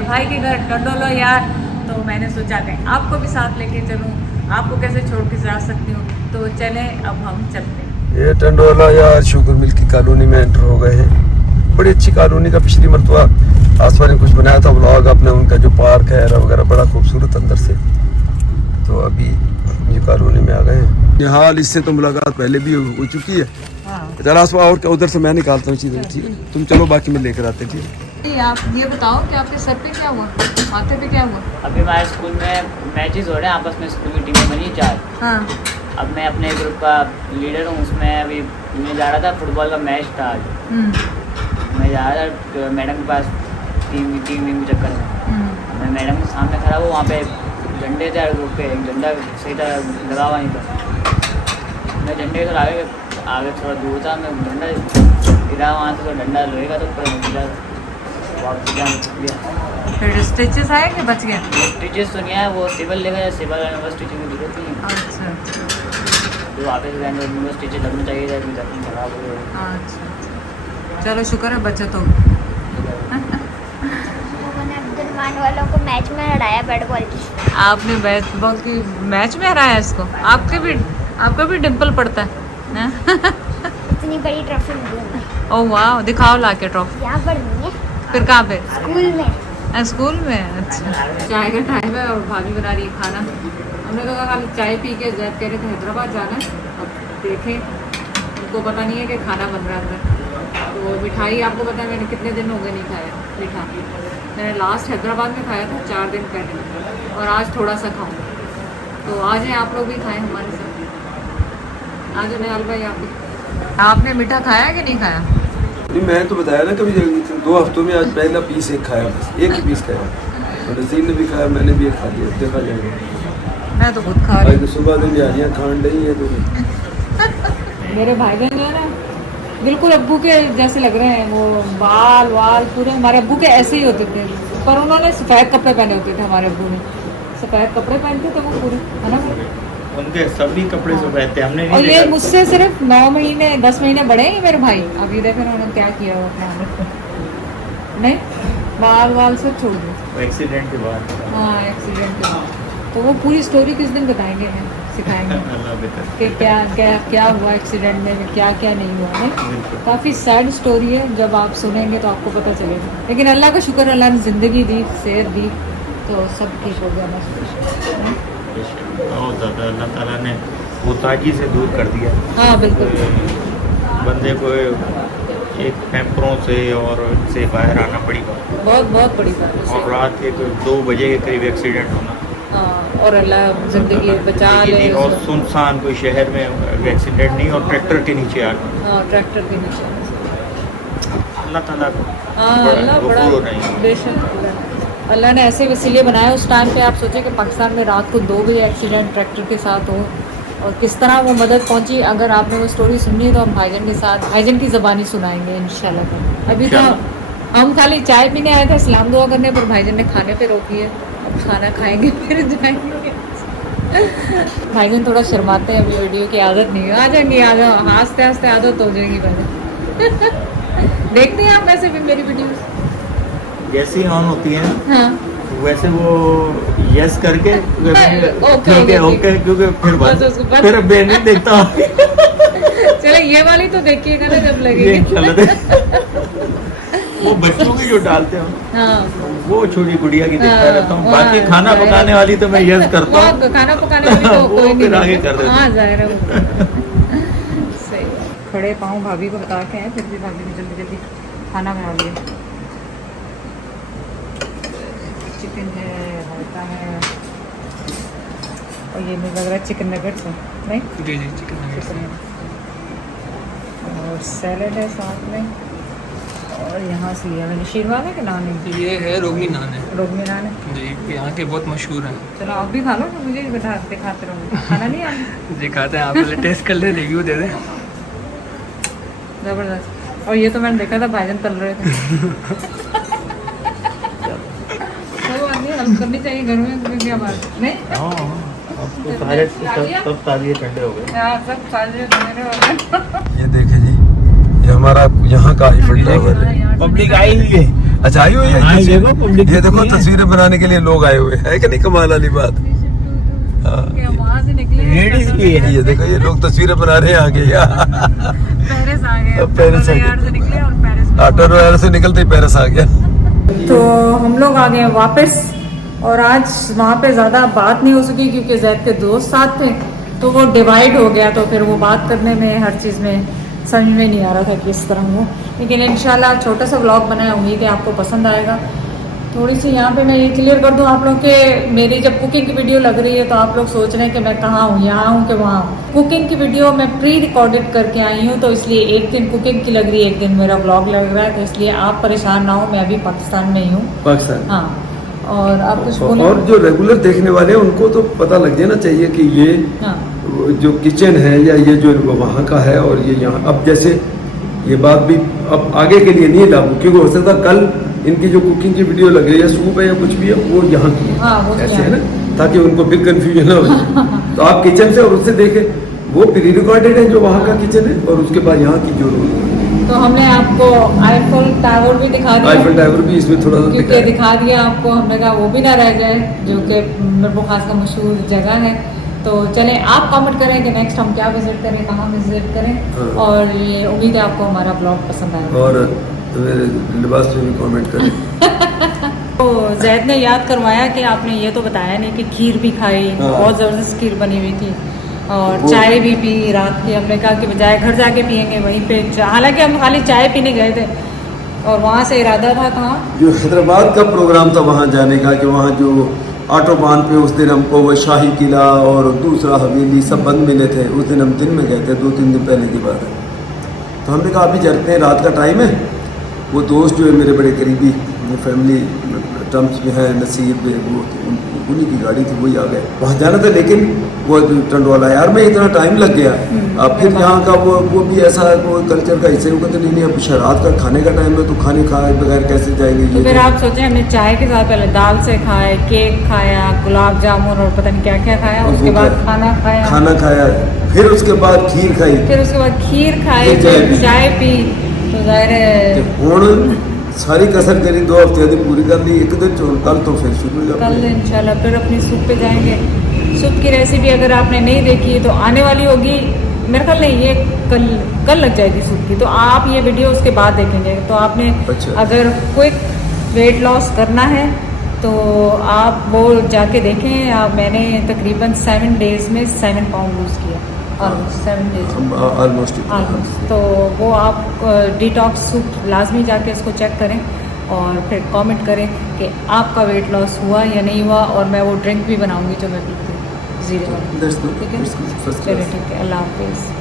मेरे भाई के घर टंडोला यार, तो मैंने सोचा कि आपको भी साथ लेके चलूँ, आपको कैसे छोड़ के जा सकती हूँ। तो चले अब हम चलते हैं। ये टंडोला यार शुगर मिल की कॉलोनी में एंटर हो गए हैं। बड़ी अच्छी कॉलोनी का पिछली मरतबा आसपास ने कुछ बनाया था व्लॉग अपने, उनका जो पार्क है वगैरह बड़ा खूबसूरत अंदर से। तो अभी ये कॉलोनी में आ गए हैं। यहाँ इससे तो मुलाकात पहले भी हो चुकी है। चला और क्या, उधर से मैं निकालता हूँ चीज़ें, ठीक है तुम चलो बाकी मैं लेकर आते हैं। ठीक है आप ये बताओ कि आपके सर पे क्या हुआ, माथे पे क्या हुआ? अभी हमारे स्कूल में मैचेस हो रहे हैं आपस में, स्कूल की टीमें बनी 4। हाँ। अब मैं अपने ग्रुप का लीडर हूँ, उसमें अभी मैं जा रहा था, फुटबॉल का मैच था आज। मैं जा रहा था मैडम के पास टीम चक्कर में। मैं मैडम के सामने खड़ा हुआ, वहाँ पे झंडे थे ग्रुप पे, एक झंडा सही था लगा हुआ नहीं था। मैं झंडे से आगे थोड़ा दूर था, मैं झंडा गिरा वहाँ से, तो डंडा लोहेगा तो गिरा, फिर स्टिचेस आए कि बच गया? स्टिचेस तो नहीं आया, वो सिविल लेगा, सिविल में स्टिचिंग की जरूरत नहीं है। अच्छा। तो वापस में स्टिचेस लगना चाहिए, जख्म खराब हो गया। अच्छा, चलो शुक्र है बच्चे तो। अब्दुलरहमान वालों को मैच में हराया बैट बॉल की। आपने बैट बॉल की मैच में हराया इसको? आपका भी डिम्पल पड़ता है ना? इतनी बड़ी ट्रॉफी मिली हमें। ओह वाह, दिखाओ ला के ट्रॉफी। यहाँ पर नहीं है, फिर कहाँ पे? स्कूल में। स्कूल में? अच्छा। चाय का टाइम है और भाभी बना रही है खाना। हमने तो कहा चाय पी के जैद कह रहे थे हैदराबाद जाना है, अब देखें, उनको पता नहीं है कि खाना बन रहा है अंदर। तो मिठाई आपको पता है मैंने कितने दिन हो गए नहीं खाया मीठा। मैंने लास्ट हैदराबाद में खाया था 4 दिन पहले, और आज थोड़ा सा खाऊँ। तो आ जाएँ आप लोग भी खाएँ हमारे साथ। आ जाए निहाल भाई, आप भी। आपने मीठा खाया कि नहीं खाया? नहीं मैं तो बताया ना कभी 2 हफ्तों में आज पहला पीस एक खाया, बस एक ही पीस खाया। तो नसीर ने भी खाया, मैंने भी एक खा लिया, देखा जाएगा। मैं तो खुद खा रही हूँ। सुबह दिन जारियाँ खान रही है तो मेरे भाईजान जो है ना बिल्कुल अब्बू के जैसे लग रहे हैं, वो बाल पूरे हमारे अब्बू के ऐसे ही होते थे, पर उन्होंने सफ़ेद कपड़े पहने होते थे। हमारे अब्बू ने सफ़ेद कपड़े पहनते थे वो पूरे, है ना? उनके सभी कपड़े सफ़ेद थे, हमने नहीं और ये देखा। मुझसे सिर्फ 9 महीने 10 महीने बड़े हैं मेरे भाई। अभी देखो उन्होंने क्या किया वो अपना नहीं, बाल से छोड़ दो। एक्सीडेंट के बाद। हाँ, एक्सीडेंट के बाद। तो वो पूरी स्टोरी किस दिन बताएंगे, हैं सिखाएंगे कि क्या हुआ एक्सीडेंट में, क्या नहीं हुआ। नहीं, काफ़ी सैड स्टोरी है, जब आप सुनेंगे तो आपको पता चलेगा। लेकिन अल्लाह का शुक्र, अल्लाह ने ज़िंदगी दी, सेहत दी, तो सब ठीक हो गया बस। बहुत ज़्यादा अल्लाह ताला ने मुताजी से दूर कर दिया। हाँ बिल्कुल। बंदे को एक पैम्परों से और से बाहर आना पड़ी बात, बहुत बड़ी बात है। और रात के 2 बजे के करीब एक्सीडेंट होना। हाँ, और अल्लाह ज़िंदगी बचा ले। और सुनसान कोई शहर में एक्सीडेंट नहीं, और ट्रैक्टर के नीचे आ गया। हाँ, ट्रैक्टर के नीचे। अल्लाह ताला अल्लाह बड़ा बेशक, अल्लाह ने ऐसे वसीले बनाए उस टाइम पे। आप सोचें कि पाकिस्तान में रात को 2 बजे एक्सीडेंट ट्रैक्टर के साथ हो, और किस तरह वो मदद पहुंची। अगर आपने वो स्टोरी सुननी है तो हम भाईजान के साथ भाईजान की ज़बानी सुनाएंगे इंशाल्लाह। अभी तो हम खाली चाय पीने आए थे, सलाम दुआ करने, पर भाईजान ने खाने पे रोकी है। अब खाना खाएंगे फिर जाएंगे। भाईजान थोड़ा शर्माते हैं, अभी वीडियो की आदत नहीं है। आ जाएंगे, आ जाओ, हंसते हंसते आदत हो जाएगी पहले। देखते हैं आप वैसे भी मेरी वीडियोस जैसी ऑन होती है। हाँ, वैसे वो यस करके ओके, ओके, क्योंकि बस फिर मैं नहीं देखता हूँ। चलो ये वाली तो देखिएगा ना जब लगेगी। वो बच्चों की जो डालते हो, हाँ, वो छोटी गुड़िया की देखता हाँ, रहता हूँ। हाँ, बाकी खाना जाहिर पकाने है। वाली तो मैं यस करता हूँ। वो खाना पकाने वाली तो वो कोई फिर नहीं आगे कर देता हूँ। हाँ, जाहिर है वो। सही बात। खड़े पाँव भाभी को बता के हैं, फिर भी भाभी ने जल्दी खाना बना लिया। चिकन है, रायता है, और ये मुझे लग रहा है चिकन नगेट्स है। नहीं जी चिकन नगेट्स, और सैलड है साथ में, और यहाँ से लिया मैंने शेरवान है कि नान है? ये है रोगनी नान है। रोगनी नान है जी, यहाँ के बहुत मशहूर हैं। चलो आप भी खा लो, तो मुझे दिखाते रहो। खाना नहीं आता? दिखाते हैं, आप पहले टेस्ट कर ले, रिव्यू दे दें। ज़बरदस्त। और ये तो मैंने देखा था भाईजान तल रहे थे। तो आदमी हेल्प करनी चाहिए घर में, क्या बात नहीं। तो सारे सब तालिए ठंडे हो गए। सब सारे मेरे हो गए। ये देखे जी, ये हमारा यहाँ का ही फ्लावर है। पब्लिक आई हुई है, अच्छा आई हुई है हाँ, तस्वीर? देखो, public ये देखो कितनी है। तस्वीरें बनाने के लिए लोग आए हुए हैं, कि नहीं? कमाल वाली बात। हाँ। वहाँ से निकले लेडीज भी है। ये देखो ये लोग तस्वीरें बना रहे हैं आगे। पेरिस आ गए, पेरिस आ गए। यार से निकले और पेरिस में ऑटो वगैरह से निकलते ही पेरिस आ गया। तो हम लोग आ गए वापस, और आज वहाँ पे ज़्यादा बात नहीं हो सकी क्योंकि जैद के दोस्त साथ थे, तो वो डिवाइड हो गया, तो फिर वो बात करने में हर चीज़ में समझ में नहीं आ रहा था किस तरह वो। लेकिन इंशाल्लाह छोटा सा व्लॉग बनाया, उम्मीद है आपको पसंद आएगा। थोड़ी सी यहाँ पे मैं ये क्लियर कर दूँ आप लोग के, मेरी जब कुकिंग की वीडियो लग रही है तो आप लोग सोच रहे हैं कि मैं कहाँ हूँ, यहाँ हूँ कि वहाँ हूँ। कुकिंग की वीडियो मैं प्री रिकॉर्डेड करके आई हूँ, तो इसलिए एक दिन कुकिंग की लग रही है, एक दिन मेरा व्लॉग लग रहा है, तो इसलिए आप परेशान ना हो, मैं अभी पाकिस्तान में ही हूँ। पाकिस्तान। हाँ, और आप कुछ बोलो। और जो रेगुलर देखने वाले हैं उनको तो पता लग जाना चाहिए कि ये हाँ जो किचन है या ये जो वहाँ का है और ये यहाँ। अब जैसे ये बात भी अब आगे के लिए नहीं लागू, क्योंकि हो सकता कल इनकी जो कुकिंग की वीडियो लग रही है, सूप है या कुछ भी है, वो यहाँ की है। हाँ, वो तो ऐसे यहाँ है ना, ताकि उनको फिर कंफ्यूजन ना हो जाए। तो आप किचन से और उससे देखें, वो प्री रिकॉर्डेड है जो वहाँ का किचन है, और उसके बाद यहाँ की जो तो हमने आपको आईफिल टावर भी दिखा दिया, आईफल टावर भी इसमें थोड़ा सा क्योंकि दिखा है। दिखा दिया आपको, हमने कहा वो भी ना रह जाए, जो कि मिरपुर खास का मशहूर जगह है। तो चलें, आप कमेंट करें कि नेक्स्ट हम क्या विजिट करें, कहाँ विजिट करें। हाँ। और ये उम्मीद है आपको हमारा ब्लॉग पसंद आएगा। और मेरे लिबास पे भी कमेंट करें। तो जैद ने याद करवाया कि आपने ये तो बताया नहीं कि खीर भी खाई, हाँ। बहुत ज़बरदस्त खीर बनी हुई थी, और वो- चाय भी पी रात की। हमने कहा कि बजाय घर जाके पियेंगे वहीं पे, हालांकि हम खाली चाय पीने गए थे, और वहाँ से इरादा था कहाँ, जो हैदराबाद का प्रोग्राम था वहाँ जाने का, कि वहाँ जो ऑटोबान पे उस दिन हमको वो शाही किला और दूसरा हवेली सब बंद मिले थे। उस दिन हम दिन में गए थे, 2-3 दिन पहले की बात है। तो हमने कहा अभी चलते हैं, रात का टाइम है। वो दोस्त जो है मेरे बड़े करीबी फैमिली टर्म्स में है, नसीब में, वो उन्हीं की गाड़ी थी, वही आ गए। वहाँ जाना था, लेकिन वो टंडवाला यार में इतना टाइम लग गया। अब फिर यहाँ का वो भी ऐसा है, वो कल्चर का हिस्से होगा, तो नहीं अब शराब का खाने का टाइम है, तो खाने खाए बगैर कैसे जाएंगे। तो फिर आप सोचें, हमने चाय के साथ पहले दाल से खाए, केक खाया, गुलाब जामुन और पता नहीं क्या क्या खाया, और उसके वो बाद खाना खाया, खाना खाया, फिर उसके बाद खीर खाई, फिर उसके बाद खीर खाई, फिर चाय फिर पी। चाय पी। तो ज़ाहिर है हूँ सारी कसर करी 2 हफ्ते की पूरी कर ली, एक दिन छोड़, कल तो फिर शुरू हो कल जाए। इंशाल्लाह फिर अपनी सूप पे जाएंगे। सूप की रेसिपी अगर आपने नहीं देखी है तो आने वाली होगी, मेरे ख्याल नहीं, ये कल लग जाएगी सूप की, तो आप ये वीडियो उसके बाद देखेंगे। तो आपने अच्छा। अगर क्विक वेट लॉस करना है तो आप वो जाके देखें। मैंने तकरीबन 7 डेज़ में 7 पाउंड लूज़ किया, ऑलमोस्ट 7 डेज़ में ऑलमोस्ट ऑलमोस्ट। तो वो आप डिटॉक्स सूप लाजमी जाके इसको चेक करें, और फिर कमेंट करें कि आपका वेट लॉस हुआ या नहीं हुआ। और मैं वो ड्रिंक भी बनाऊंगी जो मैं पीती हूँ, जीरे वाली। ठीक है, चलिए ठीक है, अल्लाह हाफिज़।